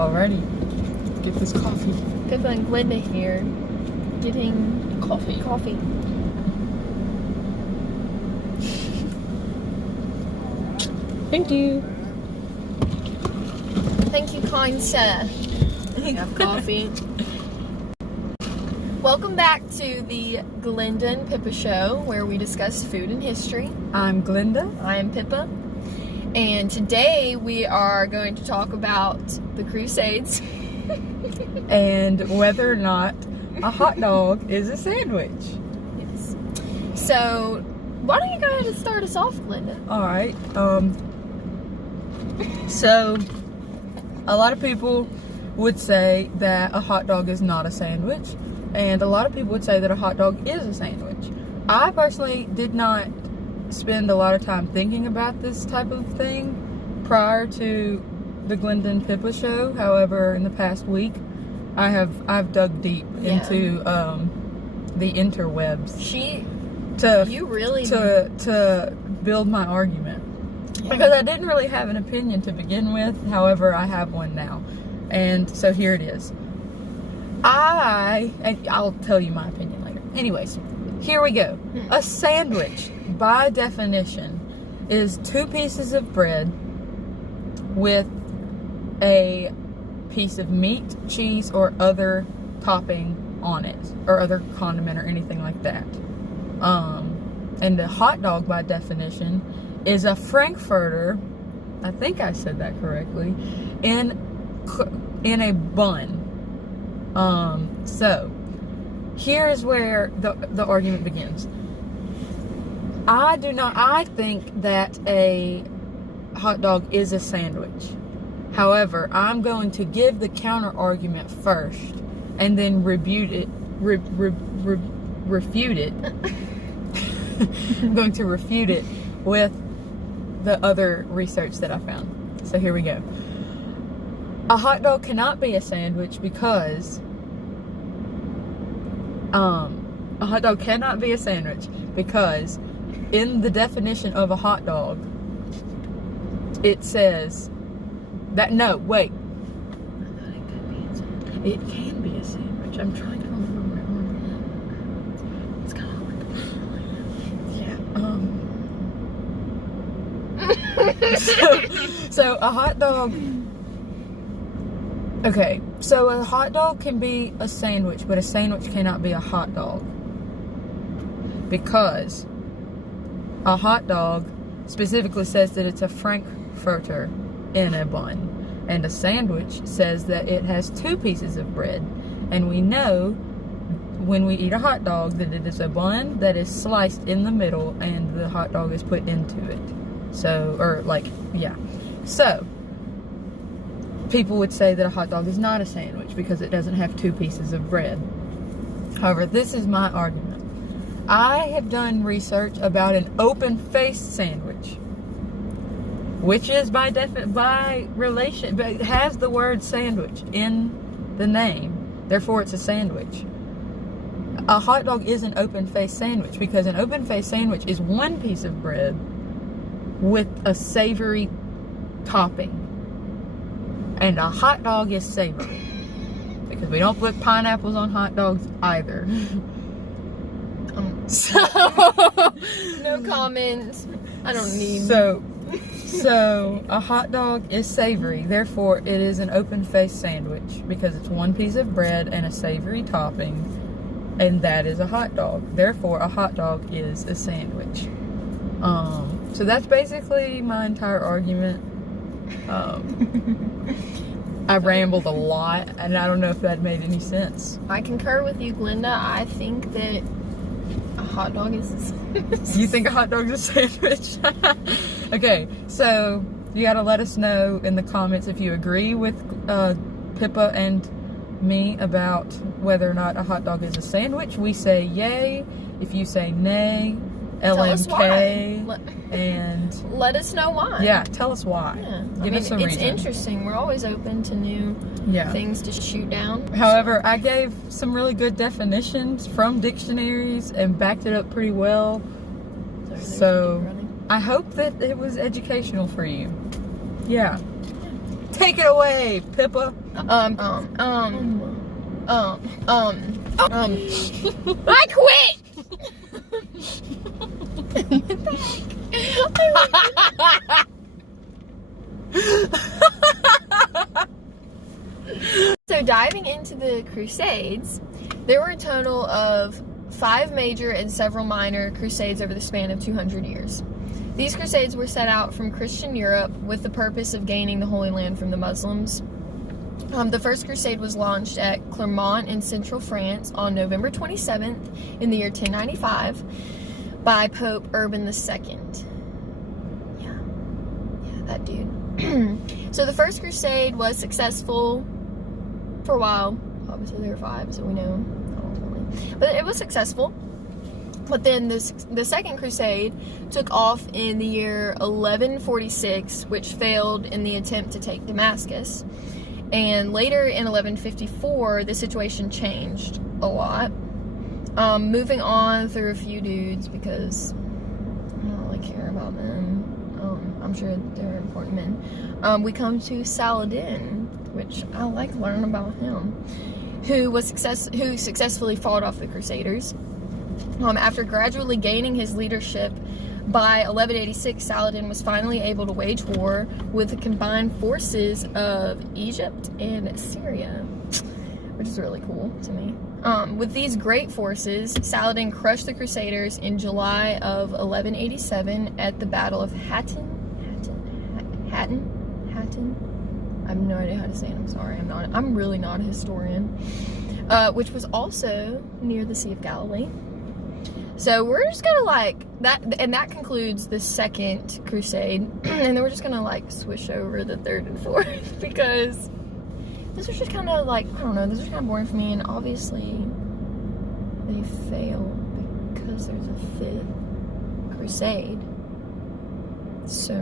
Alrighty. Get this coffee. Pippa and Glenda here getting Coffee. Thank you. Thank you, kind sir. You have coffee. Welcome back to the Glenda and Pippa show, where we discuss food and history. I'm Glenda. I am Pippa. And today we are going to talk about the Crusades. And whether or not a hot dog is a sandwich. Yes. So, why don't you go ahead and start us off, Glenda? Alright. So, a lot of people would say that a hot dog is not a sandwich. And a lot of people would say that a hot dog is a sandwich. I personally did not spend a lot of time thinking about this type of thing prior to the Glenda and Pippa show. However, in the past week, I've dug deep into the interwebs to build my argument. Yeah. Because I didn't really have an opinion to begin with. However, I have one now. And so here it is. I'll tell you my opinion later. Anyways, here we go. A sandwich, by definition, is 2 pieces of bread with a piece of meat, cheese, or other topping on it, or other condiment or anything like that. And the hot dog, by definition, is a Frankfurter, I think I said that correctly, in a bun. So here is where the argument begins. I think that a hot dog is a sandwich. However, I'm going to give the counter argument first and then refute it. I'm going to refute it with the other research that I found. So here we go. A hot dog cannot be a sandwich because a hot dog cannot be a sandwich because in the definition of a hot dog it says that it can be a sandwich. I'm trying to remember my argument. It's kind of like so a hot dog. Okay, so a hot dog can be a sandwich, but a sandwich cannot be a hot dog. Because a hot dog specifically says that it's a Frankfurter in a bun. And a sandwich says that it has 2 pieces of bread. And we know when we eat a hot dog that it is a bun that is sliced in the middle and the hot dog is put into it. So, So, people would say that a hot dog is not a sandwich because it doesn't have 2 pieces of bread. However, this is my argument. I have done research about an open-faced sandwich, which is by relation, but it has the word sandwich in the name. Therefore, it's a sandwich. A hot dog is an open-faced sandwich because an open-faced sandwich is 1 piece of bread with a savory topping. And a hot dog is savory. Because we don't put pineapples on hot dogs either. No comments. I don't need. So a hot dog is savory. Therefore, it is an open-faced sandwich because it's 1 piece of bread and a savory topping. And that is a hot dog. Therefore, a hot dog is a sandwich. So that's basically my entire argument. I rambled a lot, and I don't know if that made any sense. I concur with you, Glenda. I think that a hot dog is a sandwich. You think a hot dog is a sandwich? Okay, so you gotta let us know in the comments if you agree with Pippa and me about whether or not a hot dog is a sandwich. We say yay. If you say nay, LMK. And let us know why. Yeah, tell us why. Yeah. Give us a reason. It's interesting. We're always open to new things to shoot down. However, I gave some really good definitions from dictionaries and backed it up pretty well. So I hope that it was educational for you. Yeah. Take it away, Pippa. I quit! So diving into the Crusades, there were a total of 5 major and several minor crusades over the span of 200 years. These crusades were set out from Christian Europe with the purpose of gaining the Holy Land from the Muslims. The first crusade was launched at Clermont in central France on November 27th in the year 1095 by Pope Urban II. Yeah, that dude. So the first crusade was successful for a while. Obviously there were 5, so we know. But it was successful. But then the second crusade took off in the year 1146, which failed in the attempt to take Damascus. And later in 1154, the situation changed a lot. Moving on through a few dudes because I don't really care about them. I'm sure they're important men. We come to Saladin, which I like learning about him, who successfully fought off the Crusaders. After gradually gaining his leadership, by 1186, Saladin was finally able to wage war with the combined forces of Egypt and Syria, which is really cool to me. With these great forces, Saladin crushed the Crusaders in July of 1187 at the Battle of Hattin. I have no idea how to say it. I'm sorry. I'm really not a historian. Which was also near the Sea of Galilee. So we're just gonna like that, and that concludes the second crusade. And then we're just gonna like swish over the third and fourth because this was just kind of like, I don't know, this was kind of boring for me. And obviously they fail because there's a 5th crusade. So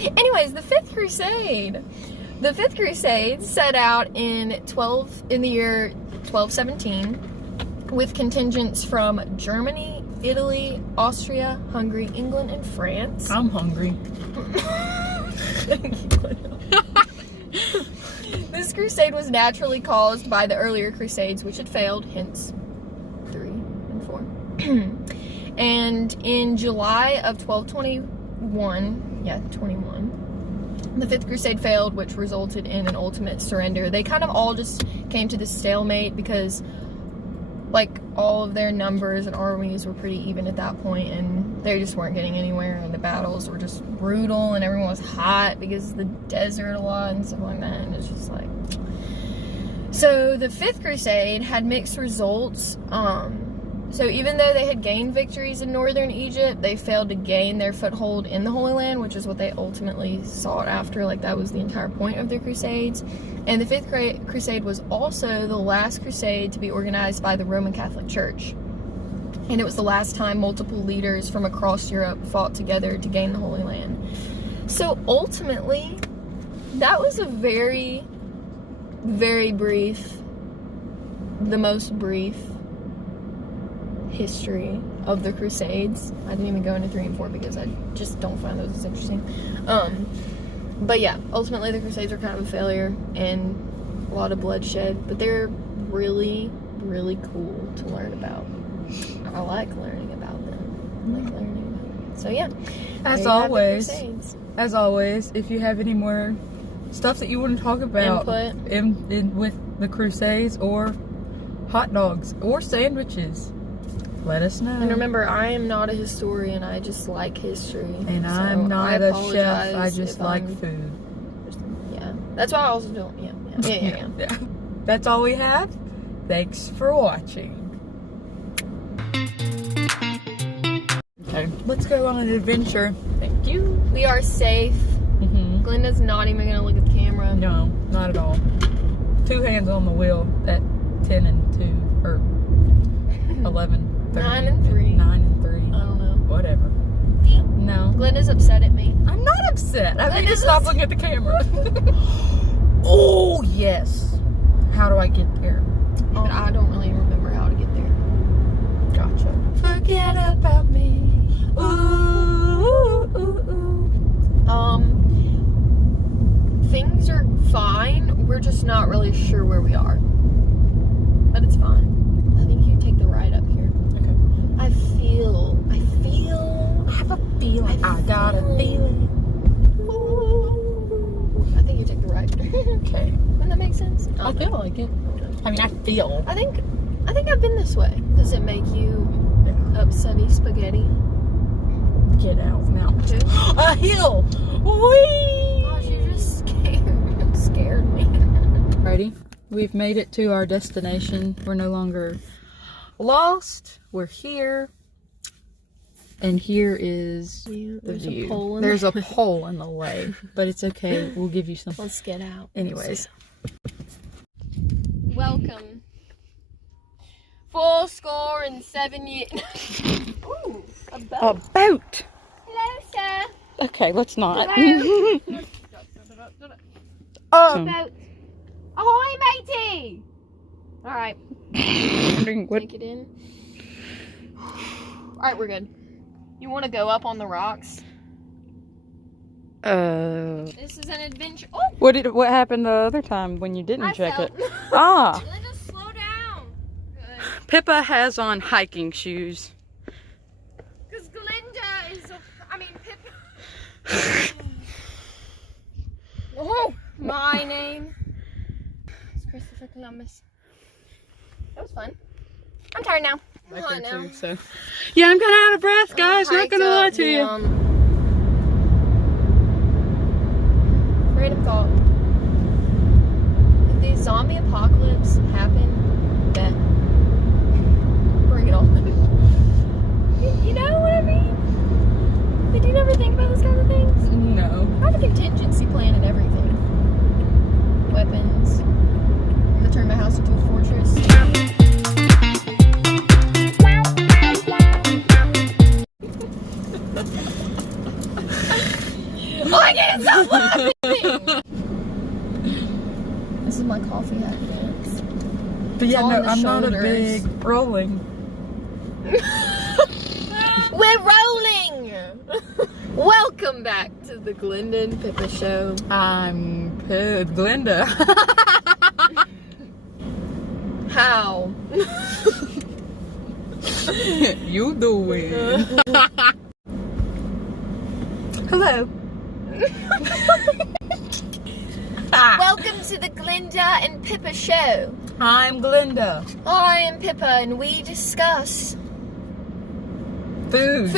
anyways, the 5th crusade. The 5th crusade set out in the year 1217 with contingents from Germany, Italy, Austria, Hungary, England, and France. I'm hungry. This crusade was naturally caused by the earlier crusades, which had failed, hence 3 and 4. And in July of 1221, the 5th crusade failed, which resulted in an ultimate surrender. They kind of all just came to this stalemate because like all of their numbers and armies were pretty even at that point, and they just weren't getting anywhere, and the battles were just brutal, and everyone was hot because of the desert a lot and stuff like that, and it's just like... So the 5th crusade had mixed results. So even though they had gained victories in northern Egypt, they failed to gain their foothold in the Holy Land, which is what they ultimately sought after. Like, that was the entire point of their crusades. And the 5th crusade was also the last crusade to be organized by the Roman Catholic Church. And it was the last time multiple leaders from across Europe fought together to gain the Holy Land. So ultimately, that was a very, very brief, the most brief history of the Crusades. I didn't even go into 3 and 4 because I just don't find those as interesting. But yeah, ultimately the Crusades are kind of a failure and a lot of bloodshed, but they're really, really cool to learn about. I like learning about them. So yeah, as always, if you have any more stuff that you want to talk about with the Crusades or hot dogs or sandwiches, let us know. And remember, I am not a historian. I just like history. And I'm not a chef. I just like food. Yeah. That's why I also don't. Yeah. That's all we have. Thanks for watching. Okay, let's go on an adventure. Thank you. We are safe. Glenda's not even going to look at the camera. No, not at all. 2 hands on the wheel at 10 and 2, or 11. 9 and 3. 9 and 3. I don't know. Whatever. No. Glenda's upset at me. I'm not upset. I need to stop looking at the camera. Oh, yes. How do I get there? But I don't really remember how to get there. Gotcha. Forget about me. Ooh, ooh, ooh, ooh. Things are just not really sure where we are. But it's fine. I think you take the ride up here. Okay. I have a feeling. I got a feeling. I think you take the ride. Okay. Doesn't that make sense? I feel like it. I mean, I feel. I think I've been this way. Does it make you upsetty spaghetti? Get out now. Too? A hill. Whee! Gosh, you just scared me. Alrighty, we've made it to our destination. We're no longer lost. We're here. And here is the view. There's a pole in the way, but it's okay. We'll give you some. Let's get out. Anyways. Welcome. 4.7 years. Ooh, a boat. A boat. Hello, sir. Okay, let's not. Boat. Ahoy, matey! Alright. Take it in. Alright, we're good. You want to go up on the rocks? This is an adventure. Oh! What happened the other time when you didn't check it? Ah. Linda, slow down. Good. Pippa has on hiking shoes. Because Glinda is, Pippa. Oh, my name is Christopher Columbus. That was fun. I'm tired now. I'm hot now. Too, so. Yeah, I'm kind of out of breath, guys. Not gonna lie to you. Random thought. If the zombie apocalypse happened, then bring it on. You know what I mean? Did you never think about those kind of things? No. I have a contingency plan and everything. Weapons. I'm gonna turn my house into a fortress. Oh, I can't stop laughing! This is my coffee hat dance. But yeah, all no, in the I'm not a shoulders. big rolling. We're rolling! Welcome back to the Glinda and Pippa show. I'm Glinda. How? You doing? Hello. Welcome to the Glinda and Pippa show. I'm Glinda. I am Pippa and we discuss Food.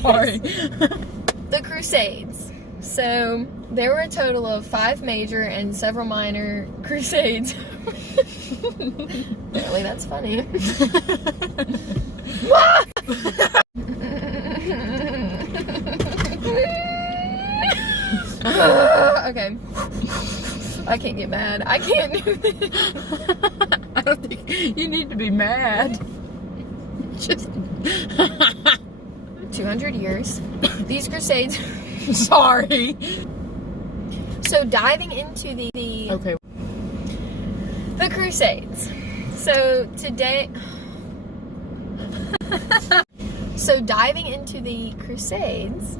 Sorry. The Crusades. So, there were a total of 5 major and several minor crusades. Apparently that's funny. Okay. I can't get mad. I can't do this. I don't think you need to be mad. Just 200 years. These crusades. Sorry. So diving into the Okay. The Crusades. So today So diving into the Crusades